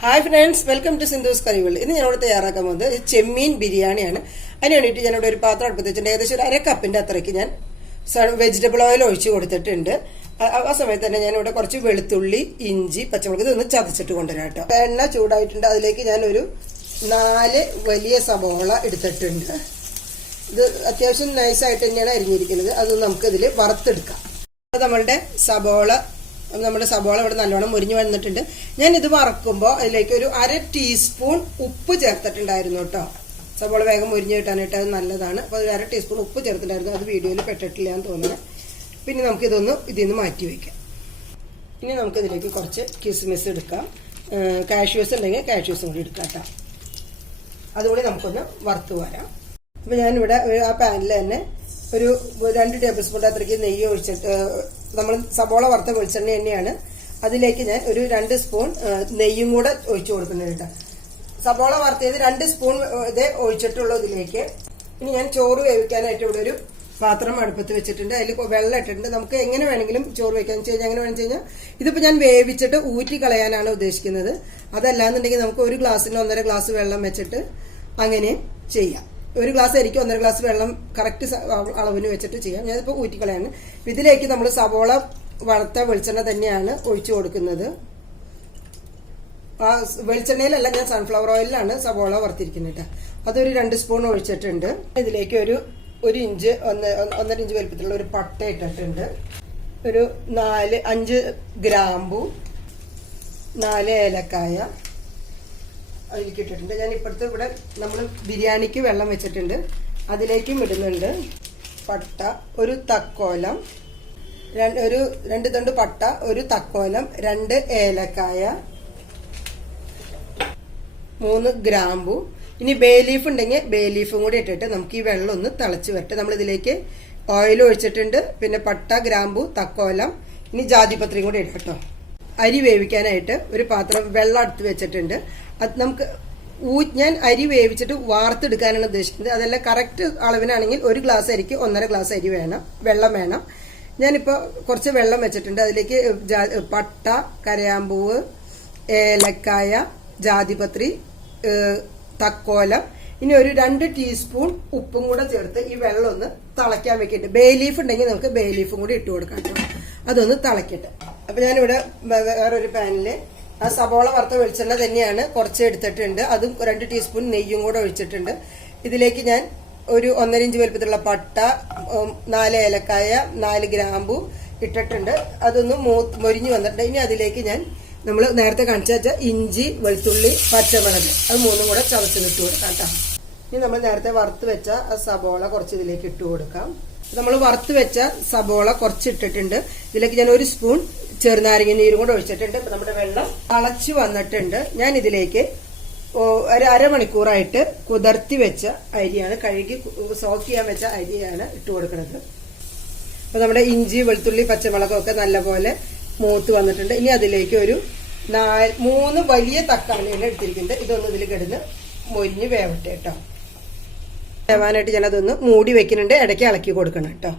Hi friends welcome to Sindhu's കറികൾ ഇന്ന് ഞാനിവിടെ തയ്യാറാക്കാൻ പോകുന്നത് ചെമ്മീൻ ബിരിയാണിയാണ്. അതിന് വേണ്ടിയിട്ട് ഞാനിവിടെ ഒരു പാത്രം അടുപ്പത്ത് വെച്ചിട്ടുണ്ട് ഏകദേശം ഒരു അര കപ്പിന്റെ അത്രയ്ക്ക് ഞാൻ വെജിറ്റബിൾ ഓയിൽ ഒഴിച്ച് കൊടുത്തിട്ടുണ്ട്. ആ- ആ സമയത്ത് തന്നെ ഞാനിവിടെ കുറച്ച് വെളുത്തുള്ളി ഇഞ്ചി പച്ചമുളക് ഇതൊന്ന് ചതച്ചിട്ട് കൊണ്ടുവരാം കേട്ടോ. എണ്ണ ചൂടായിട്ടുണ്ട്. അതിലേക്ക് ഞാനൊരു നാല് വലിയ സബോള എടുത്തിട്ടുണ്ട്. ഇത് അത്യാവശ്യം നൈസായിട്ട് തന്നെയാണ് അരിഞ്ഞിരിക്കുന്നത്. അത് നമുക്കിതിൽ വറുത്തെടുക്കാം. അത് നമ്മളുടെ സബോള നമ്മുടെ സബോള ഇവിടെ നല്ലോണം മുരിഞ്ഞു വന്നിട്ടുണ്ട്. ഞാൻ ഇത് വറക്കുമ്പോൾ അതിലേക്ക് ഒരു അര ടീസ്പൂൺ ഉപ്പ് ചേർത്തിട്ടുണ്ടായിരുന്നു കേട്ടോ. സബോള വേഗം മുരിഞ്ഞു കിട്ടാനായിട്ട് അത് നല്ലതാണ്. അപ്പോൾ ഒരു അര ടീസ്പൂൺ ഉപ്പ് ചേർത്തിട്ടുണ്ടായിരുന്നു. അത് വീഡിയോയിൽ പെട്ടിട്ടില്ല എന്ന് തോന്നുന്നത് പിന്നെ നമുക്കിതൊന്ന് ഇതിൽ നിന്ന് മാറ്റി വയ്ക്കാം. ഇനി നമുക്കിതിലേക്ക് കുറച്ച് കിസ്മിസ് എടുക്കാം. കാഷ്യൂസ് ഉണ്ടെങ്കിൽ കാഷ്യൂസും കൂടി എടുക്കാം കേട്ടോ. അതുകൂടി നമുക്കൊന്ന് വറുത്ത് വരാം. അപ്പോൾ ഞാനിവിടെ ആ പാനിൽ തന്നെ ഒരു രണ്ട് ടേബിൾ സ്പൂൺ അത്രയ്ക്ക് നെയ്യ് ഒഴിച്ചിട്ട് നമ്മൾ സബോള വറുത്ത വെളിച്ചെണ്ണ എണ്ണയാണ് അതിലേക്ക് ഞാൻ ഒരു രണ്ട് സ്പൂൺ നെയ്യും കൂടെ ഒഴിച്ചു കൊടുക്കുന്നുണ്ട് സബോള വറുത്തത് രണ്ട് സ്പൂൺ ഇത് ഇതേ ഒഴിച്ചിട്ടുള്ളൂ ഇതിലേക്ക്. ഇനി ഞാൻ ചോറ് വേവിക്കാനായിട്ട് ഇവിടെ ഒരു പാത്രം അടുപ്പത്ത് വെച്ചിട്ടുണ്ട്. അതിൽ വെള്ളം ഇട്ടിട്ടുണ്ട്. നമുക്ക് എങ്ങനെ വേണമെങ്കിലും ചോറ് വെക്കാൻ വെച്ച് കഴിഞ്ഞാൽ എങ്ങനെ വേണമെന്ന് വെച്ച് കഴിഞ്ഞാൽ ഇതിപ്പോൾ ഞാൻ വേവിച്ചിട്ട് ഊറ്റി കളയാനാണ് ഉദ്ദേശിക്കുന്നത്. അതല്ലാന്നുണ്ടെങ്കിൽ നമുക്ക് ഒരു ഗ്ലാസ്സിന് ഒന്നര ഗ്ലാസ് വെള്ളം വെച്ചിട്ട് അങ്ങനെ ചെയ്യാം. ഒരു ഗ്ലാസ് അരിക്ക് ഒന്നര ഗ്ലാസ് വെള്ളം കറക്റ്റ് അളവിന് വെച്ചിട്ട് ചെയ്യാം. ഞാനിപ്പോൾ ഊറ്റിക്കളയാണ്. ഇതിലേക്ക് നമ്മൾ സവോള വറുത്ത വെളിച്ചെണ്ണ തന്നെയാണ് ഒഴിച്ചു കൊടുക്കുന്നത്. ആ വെളിച്ചെണ്ണയിലല്ല ഞാൻ സൺഫ്ലവർ ഓയിലാണ് സവോള വറുത്തിരിക്കുന്നത് കേട്ടോ അതൊരു രണ്ട് സ്പൂൺ ഒഴിച്ചിട്ടുണ്ട്. ഇതിലേക്ക് ഒരു ഒരു ഇഞ്ച് ഒന്ന് ഒന്നര ഇഞ്ച് വലിപ്പത്തിലുള്ള ഒരു പട്ട ഇട്ടിട്ടുണ്ട്. ഒരു നാല് അഞ്ച് ഗ്രാമ്പു നാല് ഏലക്കായ അതിലേക്ക് ഇട്ടിട്ടുണ്ട്. ഞാൻ ഇപ്പോഴത്തെ ഇവിടെ നമ്മൾ ബിരിയാണിക്ക് വെള്ളം വെച്ചിട്ടുണ്ട്. അതിലേക്കും ഇടുന്നുണ്ട്. പട്ട ഒരു തക്കോലം ഒരു രണ്ട് തണ്ട് പട്ട ഒരു തക്കോലം രണ്ട് ഏലക്കായ മൂന്ന് ഗ്രാമ്പു. ഇനി ബേ ലീഫ് ഉണ്ടെങ്കിൽ ബേ ലീഫും കൂടി ഇട്ടിട്ട് നമുക്ക് ഈ വെള്ളം ഒന്ന് തിളച്ച് വരട്ടെ. നമ്മൾ ഇതിലേക്ക് ഓയിൽ ഒഴിച്ചിട്ടുണ്ട്. പിന്നെ പട്ട ഗ്രാമ്പു തക്കോലം ഇനി ജാതിപത്രിയും കൂടി ഇടാം കേട്ടോ. അരി വേവിക്കാനായിട്ട് ഒരു പാത്രം വെള്ളം എടുത്ത് വെച്ചിട്ടുണ്ട്. അത് നമുക്ക് ഞാൻ അരി വേവിച്ചിട്ട് വാർത്തെടുക്കാനാണ് ഉദ്ദേശിക്കുന്നത്. അതെല്ലാം കറക്റ്റ് അളവിനാണെങ്കിൽ ഒരു ഗ്ലാസ് അരിക്ക് ഒന്നര ഗ്ലാസ് അരി വേണം വെള്ളം വേണം. ഞാനിപ്പോൾ കുറച്ച് വെള്ളം വെച്ചിട്ടുണ്ട്. അതിലേക്ക് പട്ട കരയാമ്പൂവ് ഏലക്കായ ജാതിപത്രി തക്കോലം. ഇനി ഒരു രണ്ട് ടീസ്പൂൺ ഉപ്പും കൂടെ ചേർത്ത് ഈ വെള്ളം ഒന്ന് തിളയ്ക്കാൻ വെക്കിയിട്ട് ബേ ലീഫ് ഉണ്ടെങ്കിൽ നമുക്ക് ബേ ലീഫും കൂടി ഇട്ട് കൊടുക്കാം അതൊന്ന് തിളക്കട്ടെ. അപ്പൊ ഞാനിവിടെ വേറൊരു പാനിൽ ആ സബോള വറുത്ത വെളിച്ചെണ്ണ തന്നെയാണ് കുറച്ച് എടുത്തിട്ടുണ്ട്. അതും രണ്ട് ടീസ്പൂൺ നെയ്യും കൂടെ ഒഴിച്ചിട്ടുണ്ട്. ഇതിലേക്ക് ഞാൻ ഒരു ഒന്നര ഇഞ്ച് വലുപ്പത്തിലുള്ള പട്ട നാല് ഏലക്കായ നാല് ഗ്രാമ്പു ഇട്ടിട്ടുണ്ട്. അതൊന്ന് മൊരിഞ്ഞു വന്നിട്ടുണ്ട്. ഇനി അതിലേക്ക് ഞാൻ നമ്മൾ നേരത്തെ കാണിച്ച ഇഞ്ചി വെളുത്തുള്ളി പച്ചമുളക് അത് മൂന്നും കൂടെ ചതച്ചിട്ട് കൊടുക്കാം കേട്ടോ. ഇനി നമ്മൾ നേരത്തെ വറുത്ത് വെച്ച ആ സബോള കുറച്ച് ഇതിലേക്ക് ഇട്ട് കൊടുക്കാം. നമ്മൾ വറുത്ത് വെച്ച സബോള കുറച്ചിട്ടിട്ടുണ്ട്. ഇതിലേക്ക് ഞാൻ ഒരു സ്പൂൺ ചെറുനാരങ്ങ നീര് കൂടെ ഒഴിച്ചിട്ടുണ്ട്. ഇപ്പൊ നമ്മുടെ വെള്ളം അളച്ചു വന്നിട്ടുണ്ട്. ഞാൻ ഇതിലേക്ക് ഒരു അരമണിക്കൂറായിട്ട് കുതിർത്തി വെച്ച അരിയാണ് കഴുകി സോക്ക് ചെയ്യാൻ വെച്ച അരിയാണ് ഇട്ട് കൊടുക്കുന്നത്. അപ്പൊ നമ്മുടെ ഇഞ്ചി വെളുത്തുള്ളി പച്ചമുളകൊക്കെ നല്ലപോലെ മൂത്ത് വന്നിട്ടുണ്ട്. ഇനി അതിലേക്ക് ഒരു നാല് മൂന്ന് വലിയ തക്കാളിയാണ് എടുത്തിരിക്കുന്നത്. ഇതൊന്നും ഇതിൽ കിടന്ന് മൊരിഞ്ഞ് വേവട്ടെ കേട്ടോ. വേവാനായിട്ട് ഞാൻ അതൊന്ന് മൂടി വെക്കുന്നുണ്ട്. ഇടയ്ക്ക് ഇളക്കി കൊടുക്കണം കേട്ടോ.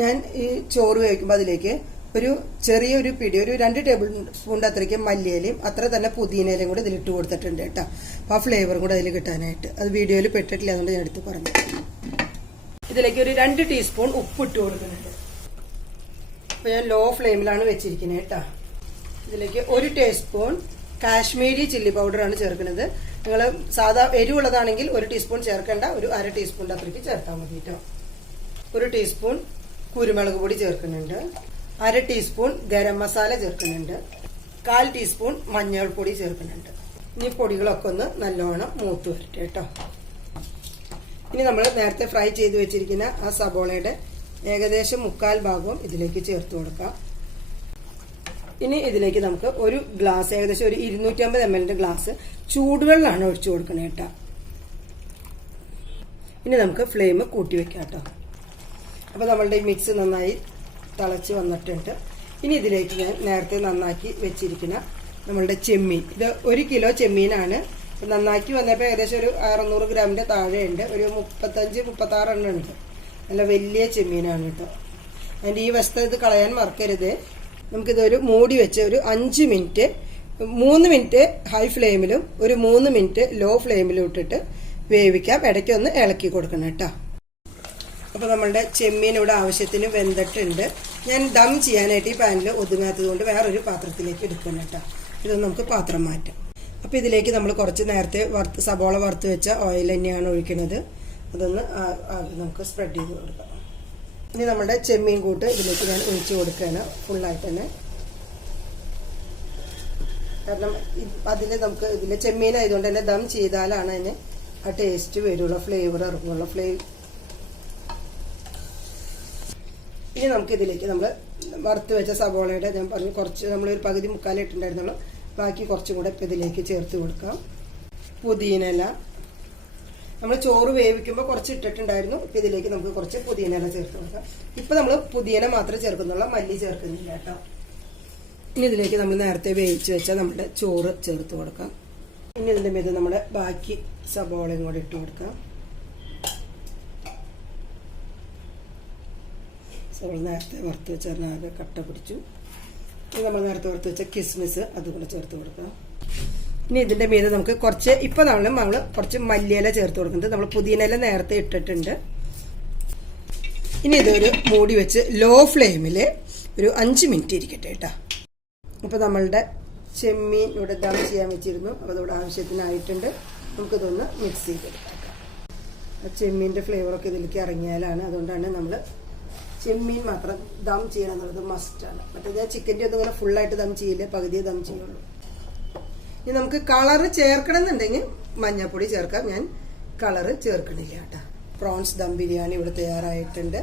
ഞാൻ ഈ ചോറ് വേവിക്കുമ്പോൾ അതിലേക്ക് ഒരു ചെറിയൊരു പിടി ഒരു രണ്ട് ടേബിൾ സ്പൂണിന്റെ അത്രയ്ക്ക് മല്ലിയിലയും അത്ര തന്നെ പുതിനയിലയും കൂടെ ഇതിലിട്ട് കൊടുത്തിട്ടുണ്ട് കേട്ടോ. അപ്പോൾ ആ ഫ്ലേവറും കൂടെ അതിൽ കിട്ടാനായിട്ട്. അത് വീഡിയോയിൽ പെട്ടിട്ടില്ല അതുകൊണ്ട് ഞാൻ എടുത്ത് പറഞ്ഞു. ഇതിലേക്ക് ഒരു രണ്ട് ടീസ്പൂൺ ഉപ്പ് ഇട്ട് കൊടുക്കുന്നുണ്ട്. അപ്പോൾ ഞാൻ ലോ ഫ്ലെയിമിലാണ് വെച്ചിരിക്കുന്നത് കേട്ടോ. ഇതിലേക്ക് ഒരു ടീസ്പൂൺ കാശ്മീരി ചില്ലി പൗഡറാണ് ചേർക്കുന്നത്. നിങ്ങൾ സാധാ എരിവുള്ളതാണെങ്കിൽ ഒരു ടീസ്പൂൺ ചേർക്കേണ്ട ഒരു അര ടീസ്പൂണിന്റെ അത്രയ്ക്ക് ചേർത്താൽ മതി കേട്ടോ ഒരു ടീസ്പൂൺ കുരുമുളക് പൊടി ചേർക്കുന്നുണ്ട്. അര ടീസ്പൂൺ ഗരം മസാല ചേർക്കുന്നുണ്ട്. കാൽ ടീസ്പൂൺ മഞ്ഞൾപ്പൊടി ചേർക്കുന്നുണ്ട്. ഇനി പൊടികളൊക്കെ ഒന്ന് നല്ലോണം മൂത്ത് വരട്ടെ കേട്ടോ ഇനി നമ്മൾ നേരത്തെ ഫ്രൈ ചെയ്ത് വെച്ചിരിക്കുന്ന ആ സബോളയുടെ ഏകദേശം മുക്കാൽ ഭാഗവും ഇതിലേക്ക് ചേർത്ത് കൊടുക്കാം. ഇനി ഇതിലേക്ക് നമുക്ക് ഒരു ഗ്ലാസ് ഏകദേശം ഒരു ഇരുന്നൂറ്റി അമ്പത് എം എല്ലിന്റെ ഗ്ലാസ് ചൂടുവെള്ളമാണ് ഒഴിച്ചു കൊടുക്കുന്നത് കേട്ടോ ഇനി നമുക്ക് ഫ്ലെയിം കൂട്ടി വെക്കാം കേട്ടോ അപ്പോൾ നമ്മളുടെ മിക്സ് നന്നായി തിളച്ച് വന്നിട്ടുണ്ട്. ഇനി ഇതിലേക്ക് ഞാൻ നേരത്തെ നന്നാക്കി വെച്ചിരിക്കുന്ന നമ്മളുടെ ചെമ്മീൻ. ഇത് ഒരു കിലോ ചെമ്മീനാണ്. നന്നാക്കി വന്നപ്പോൾ ഏകദേശം ഒരു അറുന്നൂറ് ഗ്രാമിന്റെ താഴെയുണ്ട്. ഒരു മുപ്പത്തഞ്ച് മുപ്പത്താറ് എണ്ണം ഉണ്ട്. നല്ല വലിയ ചെമ്മീനാണ് കേട്ടോ അതിന്റെ ഈ വശത്ത് ഇത് കളയാൻ മറക്കരുത്. നമുക്കിതൊരു മൂടി വെച്ച് ഒരു അഞ്ച് മിനിറ്റ് മൂന്ന് മിനിറ്റ് ഹൈ ഫ്ലെയിമിലും ഒരു മൂന്ന് മിനിറ്റ് ലോ ഫ്ലെയിമിലും ഇട്ടിട്ട് വേവിക്കാം. ഇടയ്ക്ക് ഒന്ന് ഇളക്കി കൊടുക്കണം കേട്ടോ. അപ്പോൾ നമ്മളുടെ ചെമ്മീൻ ഇവിടെ ആവശ്യത്തിന് വെന്തിട്ടുണ്ട്. ഞാൻ ദം ചെയ്യാനായിട്ട് ഈ പാനിൽ ഒതുങ്ങാത്തത് കൊണ്ട് വേറൊരു പാത്രത്തിലേക്ക് എടുക്കണം കേട്ടോ. ഇതൊന്ന് നമുക്ക് പാത്രം മാറ്റാം. അപ്പോൾ ഇതിലേക്ക് നമ്മൾ കുറച്ച് നേരത്തെ വറുത്ത് സബോള വറുത്ത് വെച്ച ഓയിൽ തന്നെയാണ് ഒഴിക്കുന്നത്. അതൊന്ന് നമുക്ക് സ്പ്രെഡ് ചെയ്ത് കൊടുക്കാം. ഇനി നമ്മുടെ ചെമ്മീൻ കൂട്ട് ഇതിലേക്ക് ഞാൻ ഒഴിച്ചു കൊടുക്കുകയാണ് ഫുള്ളായിട്ട് തന്നെ. കാരണം അതിൽ നമുക്ക് ഇതിൽ ചെമ്മീൻ ആയതുകൊണ്ട് തന്നെ ദം ചെയ്താലാണ് അതിന് ആ ടേസ്റ്റ് വരുള്ളൂ ഫ്ലേവർ ഇറങ്ങുള്ളൂ ഫ്ലേവർ ഇനി നമുക്ക് ഇതിലേക്ക് നമ്മൾ വറുത്ത് വെച്ച സവോളയുടെ ഞാൻ പറഞ്ഞു കുറച്ച് നമ്മളൊരു പകുതി മുക്കാലേ ഇട്ടുണ്ടായിരുന്നുള്ളൂ ബാക്കി കുറച്ചും കൂടെ ഇപ്പം ഇതിലേക്ക് ചേർത്ത് കൊടുക്കാം. പുതിയനല നമ്മൾ ചോറ് വേവിക്കുമ്പോൾ കുറച്ച് ഇട്ടിട്ടുണ്ടായിരുന്നു. ഇപ്പം ഇതിലേക്ക് നമുക്ക് കുറച്ച് പുതിയന ചേർത്ത് കൊടുക്കാം. ഇപ്പം നമ്മൾ പുതിയന മാത്രമേ ചേർക്കുന്നുള്ളൂ. മല്ലി ചേർക്കുന്നില്ല കേട്ടോ. ഇനി ഇതിലേക്ക് നമ്മൾ നേരത്തെ വേവിച്ച് വെച്ചാൽ നമ്മുടെ ചോറ് ചേർത്ത് കൊടുക്കാം. ഇനി ഇതിന്റെ മീത് നമ്മുടെ ബാക്കി സബോളയും കൂടെ ഇട്ട് കൊടുക്കാം. സബോള നേരത്തെ വറുത്ത് വെച്ചാൽ ആകെ കട്ട പിടിച്ചു. ഇനി നമ്മൾ നേരത്തെ വറുത്ത് വെച്ച കിസ്മിസ് അതുകൂടെ ചേർത്ത് കൊടുക്കാം. ഇനി ഇതിന്റെ മീതെ നമുക്ക് കുറച്ച് ഇപ്പോൾ നമ്മൾ നമ്മൾ കുറച്ച് മല്ലിയില ചേർത്ത് കൊടുക്കുന്നത് നമ്മൾ പുതിയനില നേരത്തെ ഇട്ടിട്ടുണ്ട്. ഇനി ഇതൊരു മൂടി വെച്ച് ലോ ഫ്ലെയിമിൽ ഒരു അഞ്ച് മിനിറ്റ് ഇരിക്കട്ടെ കേട്ടോ. അപ്പോൾ നമ്മളുടെ ചെമ്മീൻ ഇവിടെ ദം ചെയ്യാൻ വെച്ചിരുന്നു. അപ്പോൾ അതോടെ ആവശ്യത്തിനായിട്ടുണ്ട്. നമുക്കിതൊന്ന് മിക്സ് ചെയ്തെടുക്കാം. ചെമ്മീന്റെ ഫ്ലേവറൊക്കെ ഇതിലേക്ക് ഇറങ്ങിയാലാണ് അതുകൊണ്ടാണ് നമ്മൾ ചെമ്മീൻ മാത്രം ദം ചെയ്യണം എന്നുള്ളത് മസ്റ്റാണ് മറ്റേത് ചിക്കന്റെ ഒന്നും ഇങ്ങനെ ഫുള്ളായിട്ട് ദം ചെയ്യില്ല. പകുതിയെ ദം ചെയ്യുള്ളൂ. ഇനി നമുക്ക് കളറ് ചേർക്കണം എന്നുണ്ടെങ്കിൽ മഞ്ഞൾപ്പൊടി ചേർക്കാം. ഞാൻ കളറ് ചേർക്കണില്ല കേട്ടോ. പ്രോൺസ് ദം ബിരിയാണി ഇവിടെ തയ്യാറായിട്ടുണ്ട്.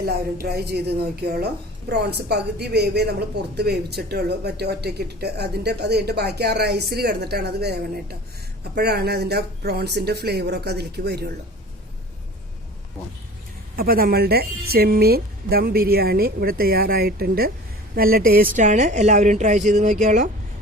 എല്ലാവരും ട്രൈ ചെയ്ത് നോക്കിയോളൂ. പ്രോൺസ് പകുതി വേവേ നമ്മൾ പുറത്ത് വേവിച്ചിട്ടുള്ളൂ. മറ്റേ ഒറ്റയ്ക്ക് ഇട്ടിട്ട് അതിന്റെ അത് കഴിഞ്ഞിട്ട് ബാക്കി ആ റൈസിൽ കിടന്നിട്ടാണ് അത് വേവണം കേട്ടോ. അപ്പോഴാണ് അതിന്റെ പ്രോൺസിന്റെ ഫ്ലേവറൊക്കെ അതിലേക്ക് വരുള്ളൂ. അപ്പോൾ നമ്മളുടെ ചെമ്മീൻ ദം ബിരിയാണി ഇവിടെ തയ്യാറായിട്ടുണ്ട്. നല്ല ടേസ്റ്റാണ് എല്ലാവരും ട്രൈ ചെയ്ത് നോക്കിയോളൂ.